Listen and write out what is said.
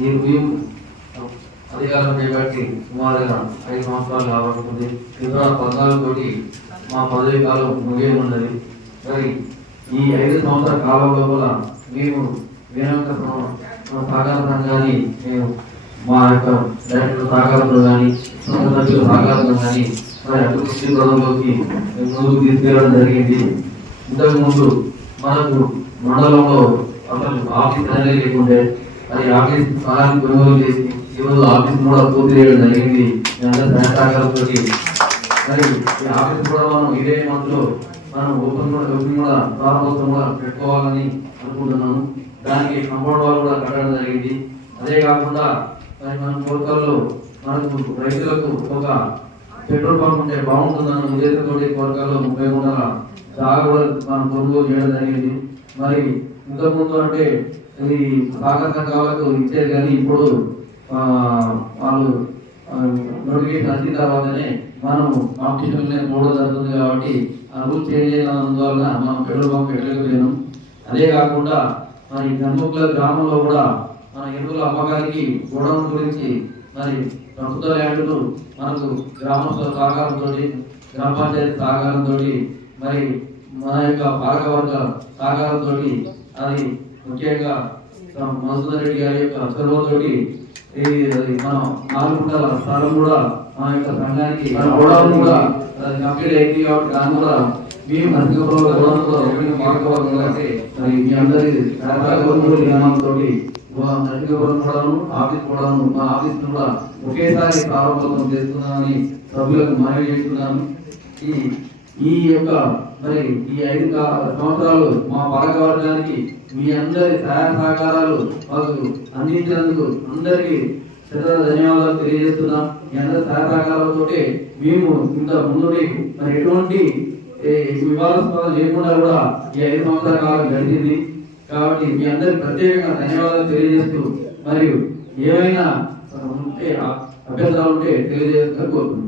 ఈ ఉదయం అధికారం చేపట్టి సుమారుగా 5 సంవత్సరాలు కాబడుతుంది. 2014 తోటి మా పదవి కాలం ముగియనున్నది. మరి ఈ 5 సంవత్సరాల కాలం లోపల మేము వేరొక సహకార సంఘాన్ని మేము మా యొక్క డైరెక్టర్ సహకారంలో కానీ సభ్యుల సహకారంలో కానీ మరి అభివృద్ధి పదంలోకి ముందుకు తీసుకెళ్ళడం జరిగింది. ఇంతకుముందు మనకు మండలంలో అసలు ఆఫీస్ అనేది లేకుండే, అది ఆఫీస్ స్థలాన్ని కొనుగోలు చేసి ఈరోజు ఆఫీస్ కూడా పూర్తి చేయడం జరిగింది. సహకారంతో మరి ఈ ఆఫీస్ కూడా మనం ఇదే మంత్లో మనం ఓపెన్ కూడా ప్రారంభోత్సవం కూడా పెట్టుకోవాలని అనుకుంటున్నాము. దానికి కంపౌండ్ వాల్ కూడా కట్టడం జరిగింది. అదే కాకుండా మరి మన కోరికల్లో మనకు రైతులకు ఒక పెట్రోల్ పంప్ ఉంటే బాగుంటుందన్న ఉద్దేశంతో కోరికల్లో 30 గుంటల జాగా కూడా మనం కొనుగోలు చేయడం జరిగింది. మరి ఇంతకుముందు అంటే ఇది సహకార సంఘాలకు ఇచ్చేది, కానీ ఇప్పుడు వాళ్ళు నోటిఫికేషన్ వచ్చిన తర్వాతనే మనం కాంపిటీషన్ పోవడం జరుగుతుంది. కాబట్టి ఆ రూల్ చేంజ్ అయినందువలన మనం పెట్రోల్ పంప్ పెట్టలేకపోయాం. అదే కాకుండా మరి గన్ముక్ల గ్రామంలో కూడా మన ఎరువుల అమ్మకానికి గోడౌన్ గురించి మరి ప్రభుత్వ ల్యాండ్లు మనకు గ్రామస్తుల సహకారంతో, గ్రామ పంచాయతీ సహకారంతో, మరి మన యొక్క పాలకవర్గ సహకారంతో, అది ముఖ్యంగా మధుసూదన్ రెడ్డి గారి యొక్క చొరవతోటి మనం 4 గుంటల స్థలం కూడా మా యొక్క సంఘానికి గోడౌన్ కూడా కంప్లీట్ అయింది. కాబట్టి దాన్ని కూడా మేము నరసింహపురం పాలకవర్గం కాబట్టి మరి మీ అందరి విధానంతో నరసింహపురం కూడాను ఆఫీస్ కూడాను మా ఆఫీస్ కూడా ఒకేసారి ప్రారంభోత్సవం చేస్తున్నామని సభ్యులకు మనవి చేస్తున్నాను. ఈ యొక్క మరి ఈ 5 సంవత్సరాలు మా పాలకవర్గానికి మీ అందరి సహాయ సహకారాలు మాకు అందించినందుకు అందరికీ ధన్యవాదాలు తెలియజేస్తున్నాం. మీ అందరి సహాయ సహకారాలతో మేము ఇంత ముందు మరి ఎటువంటి వివాదాస్పదం లేకుండా కూడా ఈ 5 సంవత్సరాల కాలం గడిచింది. కాబట్టి మీ అందరికి ప్రత్యేకంగా ధన్యవాదాలు తెలియజేస్తూ మరియు ఏమైనా అభ్యంతరాలు ఉంటే తెలియజేస్తున్నా కోరుతున్నాను.